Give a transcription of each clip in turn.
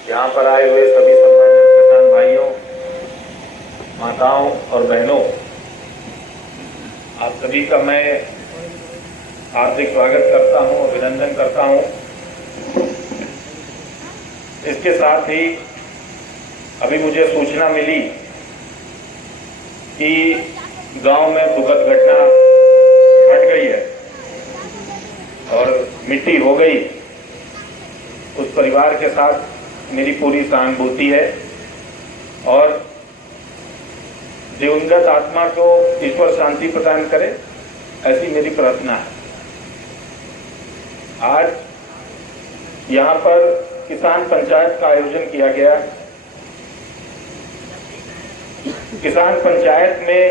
यहाँ पर आए हुए सभी सम्मानित किसान भाइयों, माताओं और बहनों, आप सभी का मैं हार्दिक स्वागत करता हूँ, अभिनंदन करता हूँ। इसके साथ ही अभी मुझे सूचना मिली कि गांव में दुखद घटना घट गई है और मिट्टी हो गई। उस परिवार के साथ मेरी पूरी सहानुभूति है और दिवंगत आत्मा को ईश्वर शांति प्रदान करे, ऐसी मेरी प्रार्थना है। आज यहाँ पर किसान पंचायत का आयोजन किया गया। किसान पंचायत में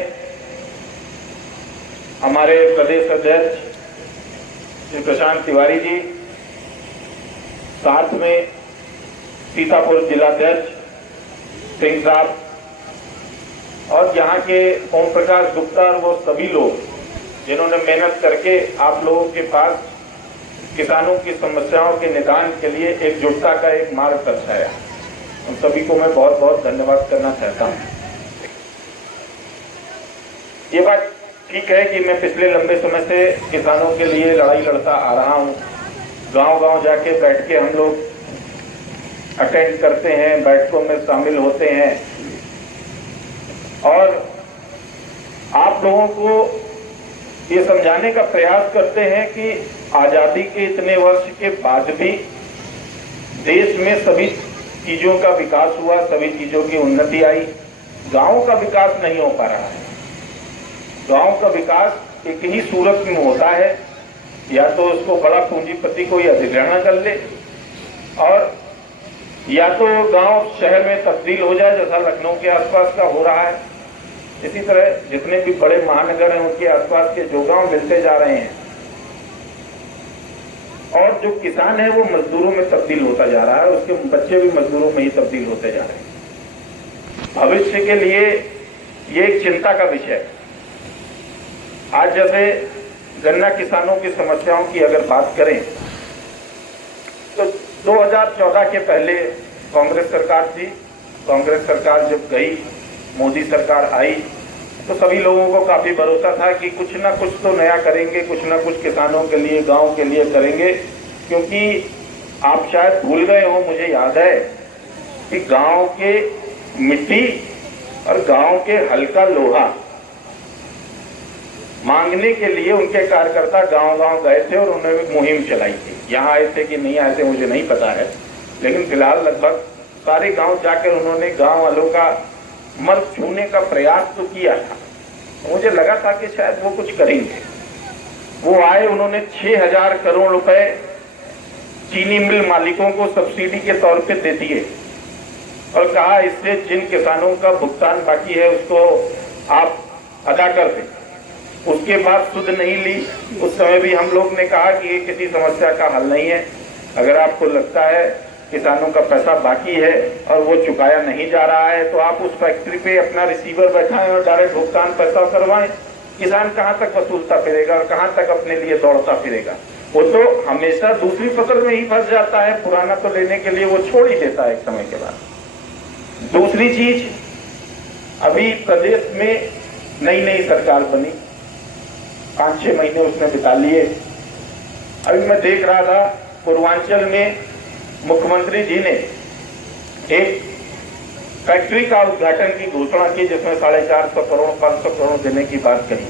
हमारे प्रदेश अध्यक्ष श्री प्रशांत तिवारी जी, साथ में सीतापुर जिलाध्यक्ष सिंह साहब और यहाँ के ओम प्रकाश गुप्ता और वो सभी लोग जिन्होंने मेहनत करके आप लोगों के पास किसानों की समस्याओं के निदान के लिए एकजुटता का एक मार्ग दर्शाया। उन सभी को मैं बहुत बहुत धन्यवाद करना चाहता हूँ। ये बात ठीक है कि मैं पिछले लंबे समय से किसानों के लिए लड़ाई लड़ता आ रहा हूँ। गांव-गांव जाके बैठ के हम लोग अटेंड करते हैं, बैठकों में शामिल होते हैं और आप लोगों को ये समझाने का प्रयास करते हैं कि आजादी के इतने वर्ष के बाद भी देश में सभी चीजों का विकास हुआ, सभी चीजों की उन्नति आई। गांव का विकास नहीं हो पा रहा है। गांव का विकास एक ही सूरत में होता है, या तो उसको बड़ा पूंजीपति कोई अधिग्रहण कर ले और या तो गांव शहर में तब्दील हो जाए, जैसा लखनऊ के आसपास का हो रहा है। इसी तरह जितने भी बड़े महानगर हैं उनके आसपास के जो गांव मिलते जा रहे हैं और जो किसान है वो मजदूरों में तब्दील होता जा रहा है, उसके बच्चे भी मजदूरों में ही तब्दील होते जा रहे हैं। भविष्य के लिए ये एक चिंता का विषय है। आज जैसे गन्ना किसानों की समस्याओं की अगर बात करें तो 2014 के पहले कांग्रेस सरकार थी। कांग्रेस सरकार जब गई, मोदी सरकार आई तो सभी लोगों को काफी भरोसा था कि कुछ ना कुछ तो नया करेंगे, कुछ ना कुछ किसानों के लिए, गांव के लिए करेंगे। क्योंकि आप शायद भूल गए हो, मुझे याद है कि गांव के मिट्टी और गांव के हल्का लोहा मांगने के लिए उनके कार्यकर्ता गांव-गांव गए थे और उन्होंने एक मुहिम चलाई थी। यहाँ आए थे कि नहीं आए थे मुझे नहीं पता है, लेकिन फिलहाल लगभग सारे गांव जाकर उन्होंने गांव वालों का मन छूने का प्रयास तो किया था। मुझे लगा था कि शायद वो कुछ करेंगे। वो आए, उन्होंने 6000 करोड़ रुपए चीनी मिल मालिकों को सब्सिडी के तौर पे दे दिए और कहा इससे जिन किसानों का भुगतान बाकी है उसको आप अदा कर दें। उसके बाद सुध नहीं ली। उस समय भी हम लोग ने कहा कि ये किसी समस्या का हल नहीं है। अगर आपको लगता है किसानों का पैसा बाकी है और वो चुकाया नहीं जा रहा है तो आप उस फैक्ट्री पे अपना रिसीवर बैठाएं और डायरेक्ट भुगतान पैसा करवाएं। किसान कहां तक वसूलता फिरेगा और कहां तक अपने लिए दौड़ता फिरेगा? वो तो हमेशा दूसरी फसल में ही फंस जाता है। पुराना तो लेने के लिए वो छोड़ ही देता है एक समय के बाद। दूसरी चीज, अभी प्रदेश में नई नई सरकार बनी, 5-6 महीने उसने बिता लिए। अभी मैं देख रहा था पूर्वांचल में मुख्यमंत्री जी ने एक फैक्ट्री का उद्घाटन की घोषणा की जिसमें 450 करोड़ 500 करोड़ देने की बात कही।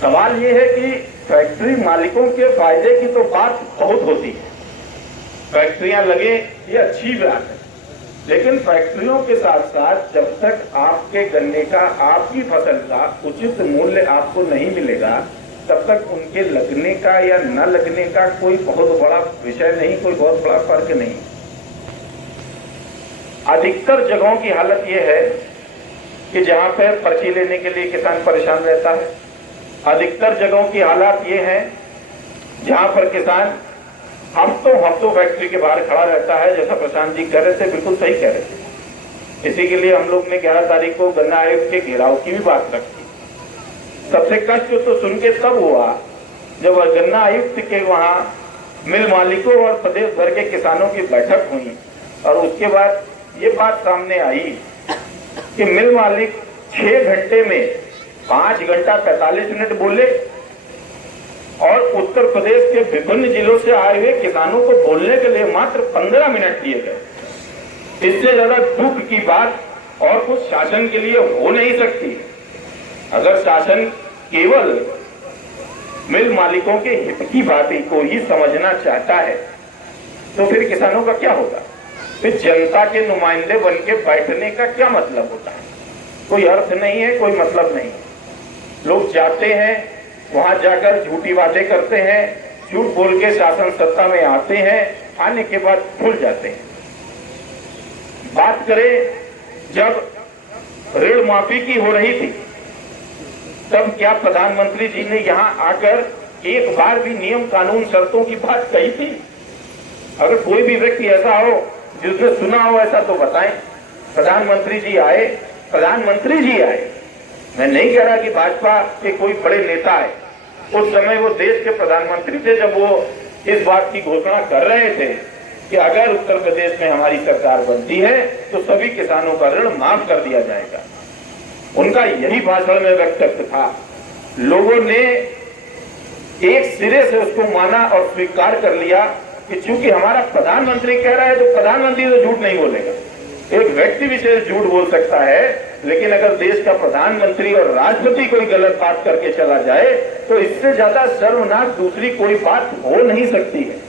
सवाल ये है कि फैक्ट्री मालिकों के फायदे की तो बात बहुत होती है, फैक्ट्रियां लगे ये अच्छी बात है, लेकिन फैक्ट्रियों के साथ साथ जब तक आपके गन्ने का, आपकी फसल का उचित मूल्य आपको नहीं मिलेगा तब तक उनके लगने का या न लगने का कोई बहुत बड़ा विषय नहीं, कोई बहुत बड़ा फर्क नहीं। अधिकतर जगहों की हालत यह है कि जहां पर पर्ची लेने के लिए किसान परेशान रहता है। अधिकतर जगहों की हालात ये है जहां पर किसान हफ्तों फैक्ट्री के बाहर खड़ा रहता है। जैसा प्रशांत जी कह रहे थे, बिल्कुल सही कह रहे थे। इसी के लिए हम लोग ने 11 तारीख को गन्ना आयोग के घेराव की भी बात रखी। सबसे कष्ट तो सुन के तब हुआ जब गन्ना आयुक्त के वहां मिल मालिकों और प्रदेश भर के किसानों की बैठक हुई और उसके बाद ये बात सामने आई कि मिल मालिक 6 घंटे में 5 घंटा 45 मिनट बोले और उत्तर प्रदेश के विभिन्न जिलों से आए हुए किसानों को बोलने के लिए मात्र 15 मिनट दिए गए। इससे ज्यादा दुख की बात और कुछ शासन के लिए हो नहीं सकती। अगर शासन केवल मिल मालिकों के हित की बातें को ही समझना चाहता है तो फिर किसानों का क्या होगा? फिर जनता के नुमाइंदे बन के बैठने का क्या मतलब होता है? कोई अर्थ नहीं है, कोई मतलब नहीं। लोग जाते हैं, वहां जाकर झूठी बातें करते हैं, झूठ बोल के शासन सत्ता में आते हैं, आने के बाद भूल जाते हैं। बात करें जब ऋण माफी की हो रही थी तब क्या प्रधानमंत्री जी ने यहां आकर एक बार भी नियम कानून शर्तों की बात कही थी? अगर कोई भी व्यक्ति ऐसा हो जिसने सुना हो ऐसा तो बताएं। प्रधानमंत्री जी आए, मैं नहीं कह रहा कि भाजपा के कोई बड़े नेता है, उस समय वो देश के प्रधानमंत्री थे जब वो इस बात की घोषणा कर रहे थे कि अगर उत्तर प्रदेश में हमारी सरकार बनती है तो सभी किसानों का ऋण माफ कर दिया जाएगा। उनका यही भाषण में वक्तव्य था। लोगों ने एक सिरे से उसको माना और स्वीकार कर लिया कि चूंकि हमारा प्रधानमंत्री कह रहा है तो प्रधानमंत्री तो झूठ नहीं बोलेगा। एक व्यक्ति विशेष झूठ बोल सकता है, लेकिन अगर देश का प्रधानमंत्री और राष्ट्रपति कोई गलत बात करके चला जाए तो इससे ज्यादा शर्मनाक दूसरी कोई बात हो नहीं सकती है।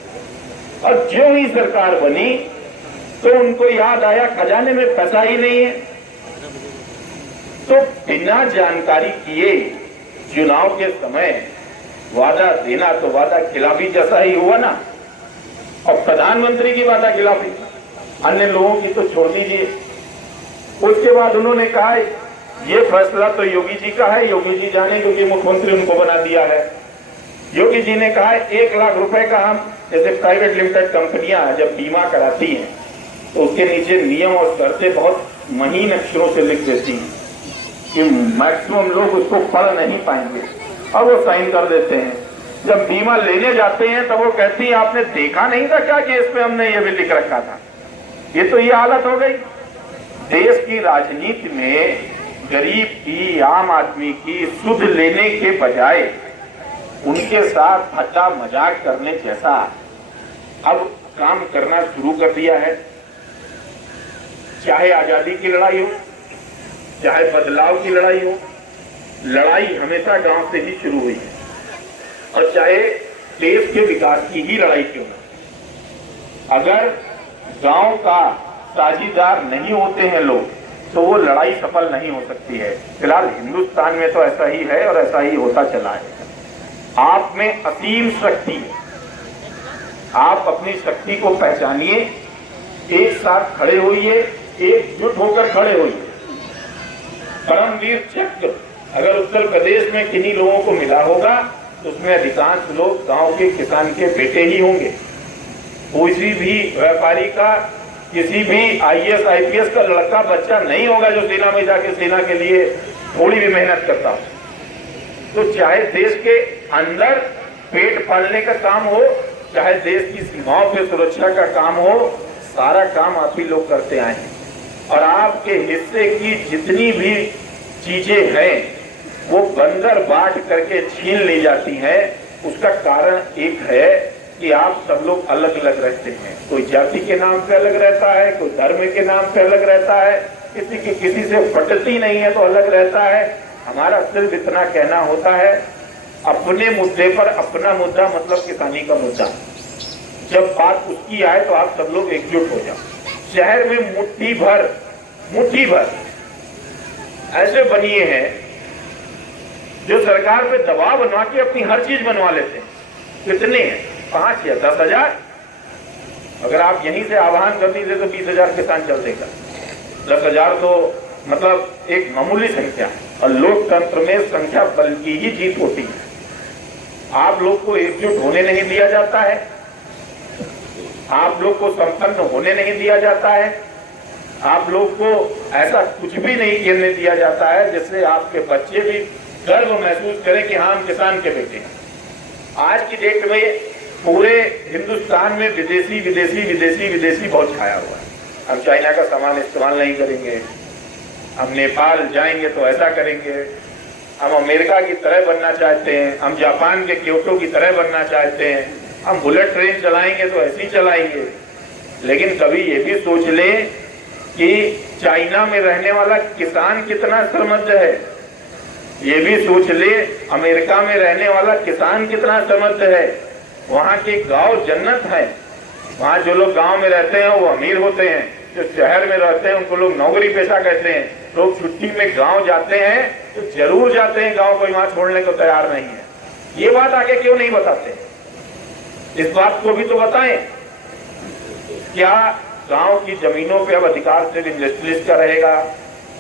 और जो ही सरकार बनी तो उनको याद आया खजाने में पैसा ही नहीं है, तो बिना जानकारी किए चुनाव के समय वादा देना तो वादा खिलाफी जैसा ही हुआ ना। और प्रधानमंत्री की वादा खिलाफी, अन्य लोगों की तो छोड़ दीजिए। उसके बाद उन्होंने कहा ये फैसला तो योगी जी का है, योगी जी जाने क्योंकि मुख्यमंत्री उनको बना दिया है। योगी जी ने कहा 1 लाख रुपए का हम, जैसे प्राइवेट लिमिटेड कंपनियां जब बीमा कराती हैं तो उसके नीचे नियम और शर्तें बहुत महीन अक्षरों से लिख देती हैं कि मैक्सिमम लोग उसको पढ़ नहीं पाएंगे और वो साइन कर देते हैं। जब बीमा लेने जाते हैं तब वो कहती है आपने देखा नहीं था क्या कि इस पे हमने ये भी लिख रखा था। ये तो ये हालत हो गई। देश की राजनीति में गरीब की, आम आदमी की सुध लेने के बजाय उनके साथ हट्टा मजाक करने जैसा अब काम करना शुरू कर दिया है। चाहे आजादी की लड़ाई हो, चाहे बदलाव की लड़ाई हो, लड़ाई हमेशा गांव से ही शुरू हुई है। और चाहे देश के विकास की ही लड़ाई क्यों ना, अगर गांव का साझीदार नहीं होते हैं लोग तो वो लड़ाई सफल नहीं हो सकती है। फिलहाल हिंदुस्तान में तो ऐसा ही है और ऐसा ही होता चला है। आप में असीम शक्ति है, आप अपनी शक्ति को पहचानिए, एक साथ खड़े होइए, एकजुट होकर खड़े होइए। परमवीर चक्र अगर उत्तर प्रदेश में किन्हीं लोगों को मिला होगा तो उसमें अधिकांश लोग गांव के किसान के बेटे ही होंगे। किसी भी व्यापारी का, किसी भी IAS IPS का लड़का बच्चा नहीं होगा जो सेना में जाके सेना के लिए थोड़ी भी मेहनत करता हो। तो चाहे देश के अंदर पेट पालने का काम हो, चाहे देश की सीमाओं पे सुरक्षा का काम हो, सारा काम आप ही लोग करते आए हैं। और आपके हिस्से की जितनी भी चीजें हैं वो बंदर बांट करके छीन ली जाती हैं। उसका कारण एक है कि आप सब लोग अलग अलग रहते हैं। कोई जाति के नाम पे अलग रहता है, कोई धर्म के नाम पे अलग रहता है, किसी की किसी से पटती नहीं है तो अलग रहता है। हमारा सिर्फ इतना कहना होता है, अपने मुद्दे पर अपना मुद्दा, मतलब किसानी का मुद्दा, जब बात उसकी आए तो आप सब लोग एकजुट हो जाओ। शहर में मुट्ठी भर ऐसे बनिए हैं जो सरकार पे दबाव बनवा के अपनी हर चीज बनवा लेते हैं। कितने हैं? 5 या 10 हजार। अगर आप यहीं से आह्वान कर दीजिए तो 20,000 किसान चल देगा। 10,000 तो मतलब एक मामूली संख्या है और लोकतंत्र में संख्या बल की ही जीत होती है। आप लोग को एकजुट होने नहीं दिया जाता है, आप लोग को संपन्न होने नहीं दिया जाता है, आप लोग को ऐसा कुछ भी नहीं करने दिया जाता है जिससे आपके बच्चे भी गर्व महसूस करें कि हाँ हम किसान के बेटे हैं। आज की डेट में पूरे हिंदुस्तान में विदेशी विदेशी विदेशी विदेशी बहुत छाया हुआ है। हम चाइना का सामान इस्तेमाल नहीं करेंगे, हम नेपाल जाएंगे तो ऐसा करेंगे, हम अमेरिका की तरह बनना चाहते हैं, हम जापान के क्योटो की तरह बनना चाहते हैं, हम बुलेट ट्रेन चलाएंगे तो ऐसे ही चलाएंगे। लेकिन कभी ये भी सोच लें कि चाइना में रहने वाला किसान कितना समृद्ध है, ये भी सोच ले अमेरिका में रहने वाला किसान कितना समृद्ध है। वहाँ के गांव जन्नत है, वहाँ जो लोग गांव में रहते हैं वो अमीर होते हैं, जो शहर में रहते हैं उनको लोग नौकरी पेशा कहते हैं। लोग छुट्टी में गांव जाते हैं तो जरूर जाते हैं, गांव को वहां छोड़ने को तैयार नहीं है। ये बात आगे क्यों नहीं बताते? इस बात को भी तो बताएं। क्या गांव की जमीनों पे अब अधिकार सिर्फ इंडस्ट्रियलिस्ट का रहेगा?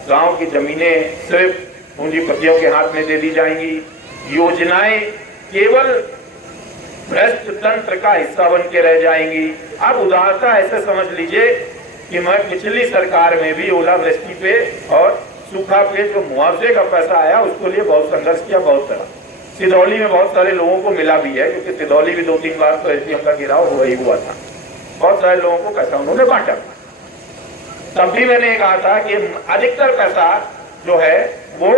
गांव की जमीनें सिर्फ पूंजीपतियों के हाथ में दे दी जाएंगी? योजनाएं केवल भ्रष्ट तंत्र का हिस्सा बन के रह जाएंगी? आप उदारता ऐसे समझ लीजिए कि मैं पिछली सरकार में भी ओलावृष्टि पे और सूखा पे जो मुआवजे का पैसा आया उसके लिए बहुत संघर्ष किया, बहुत तरह। सिदौली में बहुत सारे लोगों को मिला भी है, क्योंकि सिदौली भी 2-3 बार तो एसडीएम का गिराव हुआ ही हुआ था। बहुत सारे लोगों को पैसा उन्होंने बांटा। तब भी मैंने कहा था कि अधिकतर पैसा जो है वो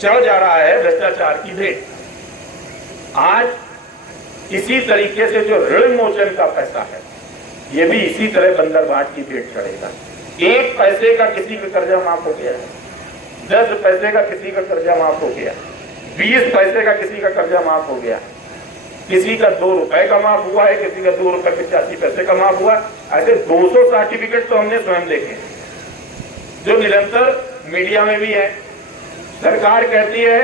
चढ़ जा रहा है भ्रष्टाचार की भेंट। आज इसी तरीके से जो ऋण मोचन का पैसा है ये भी इसी तरह बंदरबाट की भेंट चढ़ेगा। 1 पैसे का किसी का कर्जा माफ हो गया, 10 पैसे का किसी का कर्जा माफ हो गया, 20 पैसे का किसी का कर्जा माफ हो गया, किसी का 2 रुपए का माफ हुआ है, किसी का 2 रुपए 85 पैसे का माफ हुआ। ऐसे 200 सर्टिफिकेट तो हमने स्वयं देखे जो निरंतर मीडिया में भी है। सरकार कहती है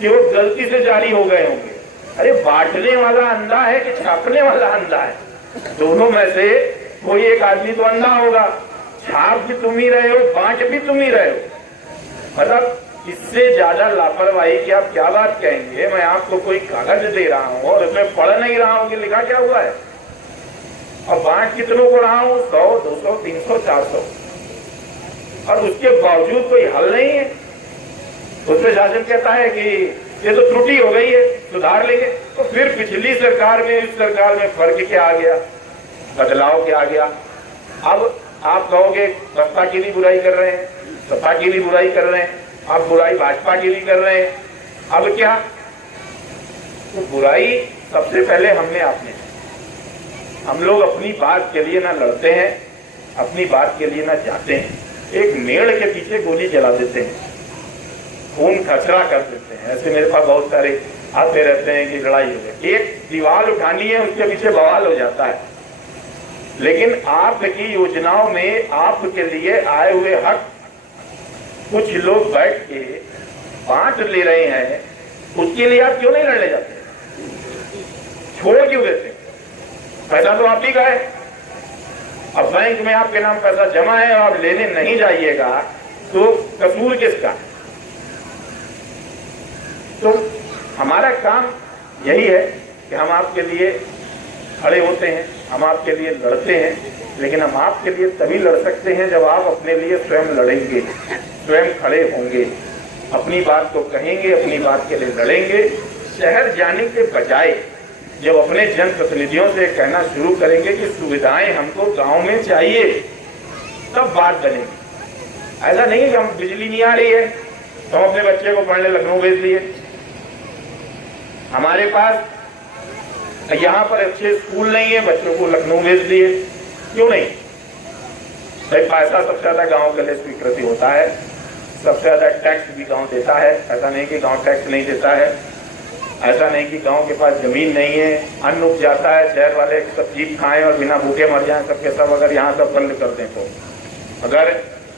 कि वो गलती से जारी हो गए होंगे। अरे बांटने वाला अंधा है कि छापने वाला अंधा है? दोनों में से कोई एक आदमी तो अंधा होगा। छाप भी तुम ही रहे हो, बांट भी तुम ही रहे हो। मतलब इससे ज्यादा लापरवाही की आप क्या बात कहेंगे? मैं आपको कोई कागज दे रहा हूं और उसमें पढ़ नहीं रहा हूं कि लिखा क्या हुआ है, और बांट कितनों को रहा हूं? 100, 200, 300, 400, और उसके बावजूद कोई हल नहीं है। उसमें शासन कहता है कि ये तो त्रुटि हो गई है, सुधार लेंगे। तो फिर पिछली सरकार में इस सरकार में फर्क क्या आ गया, बदलाव क्या आ गया? अब आप कहोगे सत्ता की भी बुराई कर रहे हैं, सत्ता की भी बुराई कर रहे हैं, आप बुराई भाजपा की भी कर रहे हैं। अब क्या? तो बुराई सबसे पहले हमने आपने। हम लोग अपनी बात के लिए ना लड़ते हैं, अपनी बात के लिए ना जाते हैं। एक मेड़ के पीछे गोली जला देते हैं, खून खसरा कर देते हैं। ऐसे मेरे पास बहुत सारे आते रहते हैं कि लड़ाई हो गई, एक दीवार उठानी है उसके पीछे बवाल हो जाता है। लेकिन आपकी योजनाओं में आपके लिए आए हुए हक कुछ लोग बैठ के बांट ले रहे हैं, उसके लिए आप क्यों नहीं लड़ने जाते? छोड़ क्यों देते? पैसा तो आप ही का है। अब बैंक में आपके नाम पैसा जमा है और आप लेने नहीं जाइएगा तो कसूर किसका? तो हमारा काम यही है कि हम आपके लिए खड़े होते हैं, हम आपके लिए लड़ते हैं। लेकिन हम आपके लिए तभी लड़ सकते हैं जब आप अपने लिए स्वयं लड़ेंगे, स्वयं खड़े होंगे, अपनी बात को कहेंगे, अपनी बात के लिए लड़ेंगे। शहर जाने के बजाय जब अपने जनप्रतिनिधियों से कहना शुरू करेंगे कि सुविधाएं हमको गांव में चाहिए, तब बात बनेगी। ऐसा नहीं है कि हम बिजली नहीं आ रही है तो हम अपने बच्चे को पढ़ने लखनऊ भेज दिए। हमारे पास यहाँ पर अच्छे स्कूल नहीं है, बच्चों को लखनऊ भेज दिए। क्यों नहीं? भाई पैसा सबसे ज्यादा गांव के लिए स्वीकृति होता है, सबसे ज्यादा टैक्स भी गांव देता है। ऐसा नहीं कि गांव टैक्स नहीं देता है, ऐसा नहीं कि गांव के पास जमीन नहीं है, अन्न उग जाता है, शहर वाले सब चीज खाएं और बिना भूखे मर जाएं सबके सब। अगर यहाँ सब बंद कर दें तो, अगर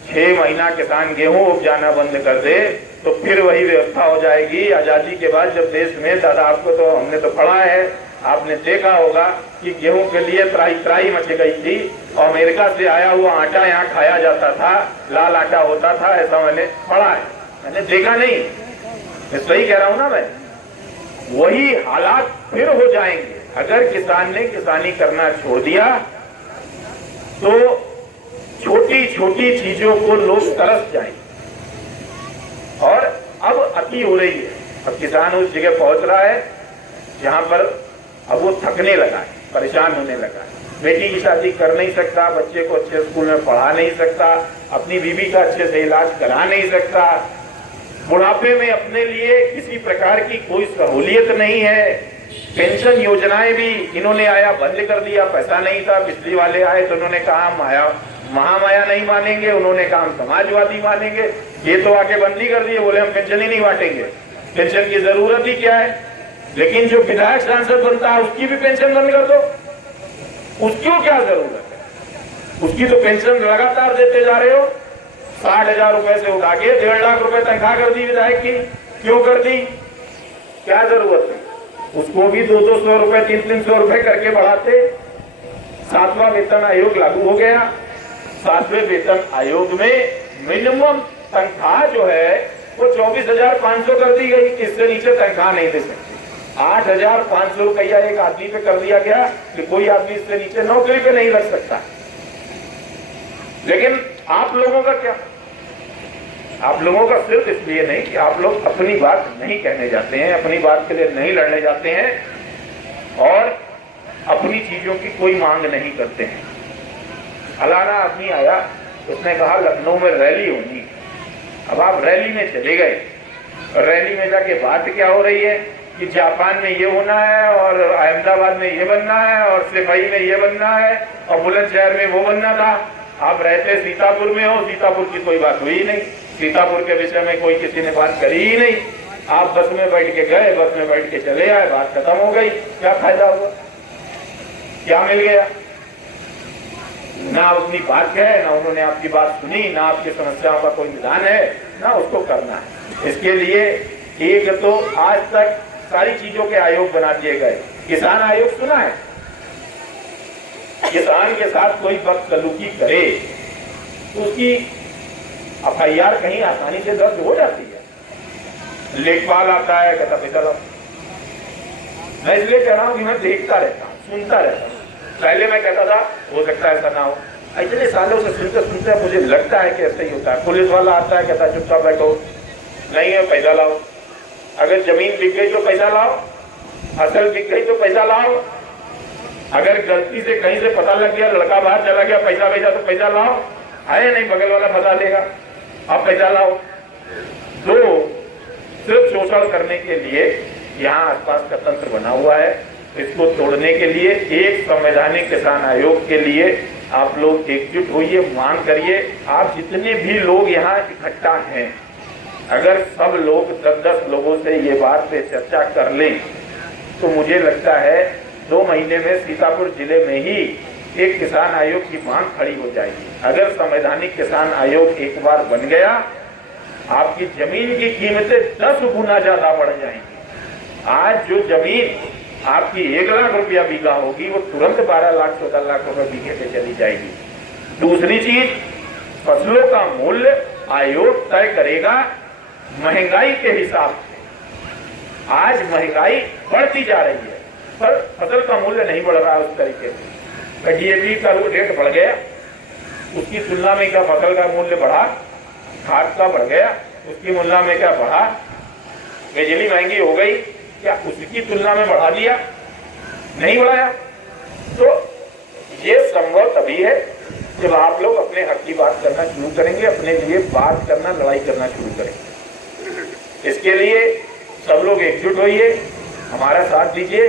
6 महीना किसान गेहूं उपजाना बंद कर दे तो फिर वही व्यवस्था हो जाएगी आजादी के बाद, जब देश में दादा आपको तो हमने तो पढ़ा है, आपने देखा होगा कि गेहूं के लिए त्राही त्राही मच गई थी और अमेरिका से आया हुआ आटा यहाँ खाया जाता था, लाल आटा होता था, ऐसा मैंने पढ़ा है, मैंने देखा नहीं। मैं सही कह रहा हूं ना? मैं वही हालात फिर हो जाएंगे अगर किसान ने किसानी करना छोड़ दिया तो छोटी छोटी चीजों को लोग तरस जाएंगे। और अब अति हो रही है। अब किसान उस जगह पहुंच रहा है जहां पर अब वो थकने लगा है, परेशान होने लगा है। बेटी की शादी कर नहीं सकता, बच्चे को अच्छे स्कूल में पढ़ा नहीं सकता, अपनी बीवी का अच्छे से इलाज करा नहीं सकता, बुढ़ापे में अपने लिए किसी प्रकार की कोई सहूलियत नहीं है। पेंशन योजनाएं भी इन्होंने आया बंद कर दिया, पैसा नहीं था। बिजली वाले आए तो उन्होंने कहा महामाया नहीं मानेंगे, उन्होंने कहा हम समाजवादी मानेंगे। ये तो आके बंदी कर दिए, बोले हम पेंशन ही नहीं बांटेंगे, पेंशन की जरूरत ही क्या है। लेकिन जो विधायक सांसद बनता है उसकी भी पेंशन बंद कर दो, उसकी क्या जरूरत है? उसकी तो पेंशन लगातार देते जा रहे हो। 60,000 रुपए से उठा के 1.5 लाख रुपए तनख्वाह कर दी विधायक की। क्यों कर दी? क्या जरूरत है? उसको भी 200-200 रुपए 300-300 रुपए करके बढ़ाते। 7वां वेतन आयोग लागू हो गया। 7वें वेतन आयोग में मिनिमम तनख्वाह जो है वो 24,500 कर दी गई। इससे नीचे तनख्वाह नहीं दे सकती। 8,500 रुपया एक आदमी पे कर दिया गया कि कोई आदमी इससे नीचे नौकरी पे नहीं लग सकता। लेकिन आप लोगों का क्या? आप लोगों का सिर्फ इसलिए नहीं कि आप लोग अपनी बात नहीं कहने जाते हैं, अपनी बात के लिए नहीं लड़ने जाते हैं और अपनी चीजों की कोई मांग नहीं करते हैं। फलाना आदमी आया, उसने कहा लखनऊ में रैली होनी। अब आप रैली में चले गए, रैली में जाके बात क्या हो रही है कि जापान में ये होना है और अहमदाबाद में ये बनना है और सिपाही में ये बनना है और बुलंदशहर में वो बनना था। आप रहते सीतापुर में हो, सीतापुर की कोई बात हुई नहीं, सीतापुर के विषय में कोई किसी ने बात करी ही नहीं। आप बस में बैठ के गए, बस में बैठ के चले आए, बात खत्म हो गई। क्या फायदा हुआ? क्या मिल गया? ना अपनी बात है, ना उन्होंने आपकी बात सुनी, ना आपकी समस्याओं का कोई निदान है, ना उसको करना है। इसके लिए एक तो आज तक सारी चीजों के आयोग बना दिए गए। किसान आयोग सुना है? किसान के साथ कोई बदसलूकी करे तो उसकी FIR कहीं आसानी से दर्ज हो जाती है। लेखपाल आता है, कहता पैसा लाओ। मैं इसलिए कह रहा हूं कि मैं देखता रहता हूं, सुनता रहता हूं। पहले मैं कहता था हो सकता है ऐसा ना हो, इतने सालों से सुनते सुनते मुझे लगता है कि ऐसा ही होता है। पुलिस वाला आता है, कहता चुपचाप बैठो, नहीं है पैसा लाओ। अगर जमीन बिक गई तो पैसा लाओ, फसल बिक गई तो पैसा लाओ। अगर गलती से कहीं से पता लग गया लड़का बाहर चला गया, पैसा भेजा तो पैसा लाओ। आए नहीं, बगल वाला फंसा देगा, आप पैसा लाओ। तो सिर्फ शोषण करने के लिए यहाँ आसपास का तंत्र बना हुआ है। इसको तोड़ने के लिए एक संवैधानिक किसान आयोग के लिए आप लोग एकजुट होइए, मांग करिए। आप जितने भी लोग यहाँ इकट्ठा हैं, अगर सब लोग 10-10 लोगों से ये बात पे चर्चा कर लें तो मुझे लगता है 2 महीने में सीतापुर जिले में ही एक किसान आयोग की मांग खड़ी हो जाएगी। अगर संवैधानिक किसान आयोग एक बार बन गया, आपकी जमीन की कीमतें 10 गुना ज्यादा बढ़ जाएंगी। आज जो जमीन आपकी 1 लाख रुपया बीघा होगी वो तुरंत 12 लाख 14 लाख रुपए बीघे पे चली जाएगी। दूसरी चीज, फसलों का मूल्य आयोग तय करेगा महंगाई के हिसाब से। आज महंगाई बढ़ती जा रही है पर फसल का मूल्य नहीं बढ़ रहा है उस तरीके से। DAP का रेट बढ़ गया, उसकी तुलना में क्या फसल का मूल्य बढ़ा? खाद का बढ़ गया, उसकी तुलना में क्या बढ़ा? बिजली महंगी हो गई, क्या उसकी तुलना में बढ़ा दिया? नहीं बढ़ाया। तो ये संभव तभी है जब आप लोग अपने हक की बात करना शुरू करेंगे, अपने लिए बात करना, लड़ाई करना शुरू करेंगे। इसके लिए सब लोग एकजुट होइए, हमारा साथ दीजिए।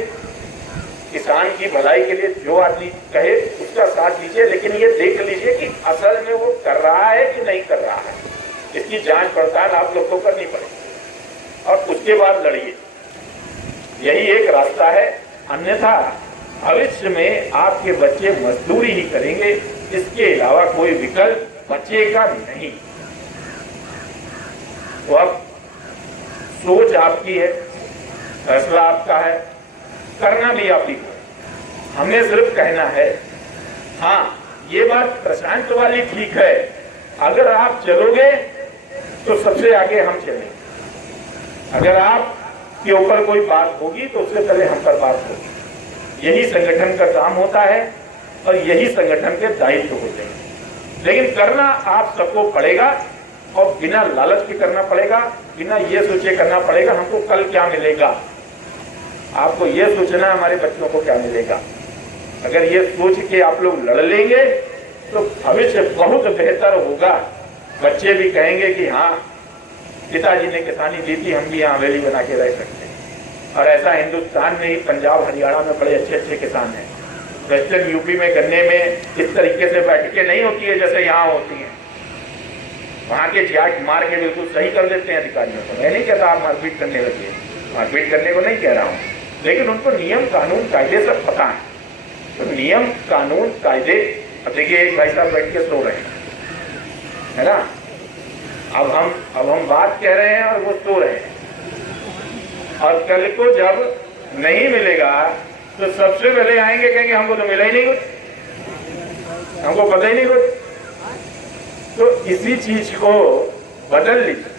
किसान की भलाई के लिए जो आदमी कहे उसका साथ दीजिए, लेकिन ये देख लीजिए कि असल में वो कर रहा है कि नहीं कर रहा है। इसकी जांच पड़ताल आप लोग को करनी पड़ेगी और उसके बाद लड़िए। यही एक रास्ता है, अन्यथा भविष्य में आपके बच्चे मजदूरी ही करेंगे, इसके अलावा कोई विकल्प बचेगा नहीं। तो अब सोच आपकी है, फैसला आपका है, करना भी आप ही को। हमें सिर्फ कहना है। हाँ, ये बात प्रशांत वाली ठीक है, अगर आप चलोगे तो सबसे आगे हम चलेंगे। अगर आप के ऊपर कोई बात होगी तो उससे पहले हम पर बात होगी। यही संगठन का काम होता है और यही संगठन के दायित्व होते हैं। लेकिन करना आप सबको पड़ेगा और बिना लालच के करना पड़ेगा, बिना ये सोचे करना पड़ेगा हमको कल क्या मिलेगा। आपको ये सोचना हमारे बच्चों को क्या मिलेगा। अगर ये सोच के आप लोग लड़ लेंगे तो भविष्य बहुत बेहतर होगा। बच्चे भी कहेंगे कि हाँ, पिताजी ने किसानी दी थी, हम भी यहाँ हवेली बना के रह सकते हैं। और ऐसा हिंदुस्तान में ही पंजाब हरियाणा में बड़े अच्छे अच्छे किसान हैं। वेस्टर्न यूपी में गन्ने में इस तरीके से बैठकें नहीं होती है जैसे यहाँ होती हैं। वहाँ के जाट मार के बिल्कुल सही कर देते हैं अधिकारियों को। मैं नहीं कहता आप मारपीट करने लगे, मारपीट करने को नहीं कह रहा हूँ, लेकिन उनको नियम कानून कायदे सब पता है। तो नियम कानून कायदे, देखिए एक भाई साहब बैठ के सो रहे हैं, है ना। अब हम बात कह रहे हैं और वो सो रहे हैं, और कल को जब नहीं मिलेगा तो सबसे पहले आएंगे, कहेंगे हमको तो मिला ही नहीं कुछ, हमको पता ही नहीं कुछ। तो इसी चीज को बदल लीजिए,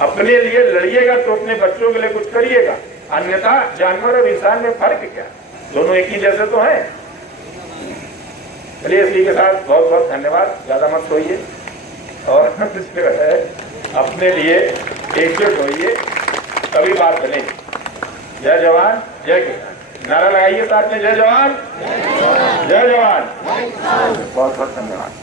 अपने लिए लड़िएगा तो अपने बच्चों के लिए कुछ करिएगा, अन्यथा जानवर और इंसान में फर्क क्या, दोनों एक ही जैसे तो हैं। चलिए इसी के साथ बहुत बहुत धन्यवाद, ज्यादा मत सोइए और अपने लिए एकजुट होइए, तभी बात बनेगी। जय जवान जय किसान, नारा लगाइए साथ में, जय जवान जय जवान। बहुत बहुत धन्यवाद।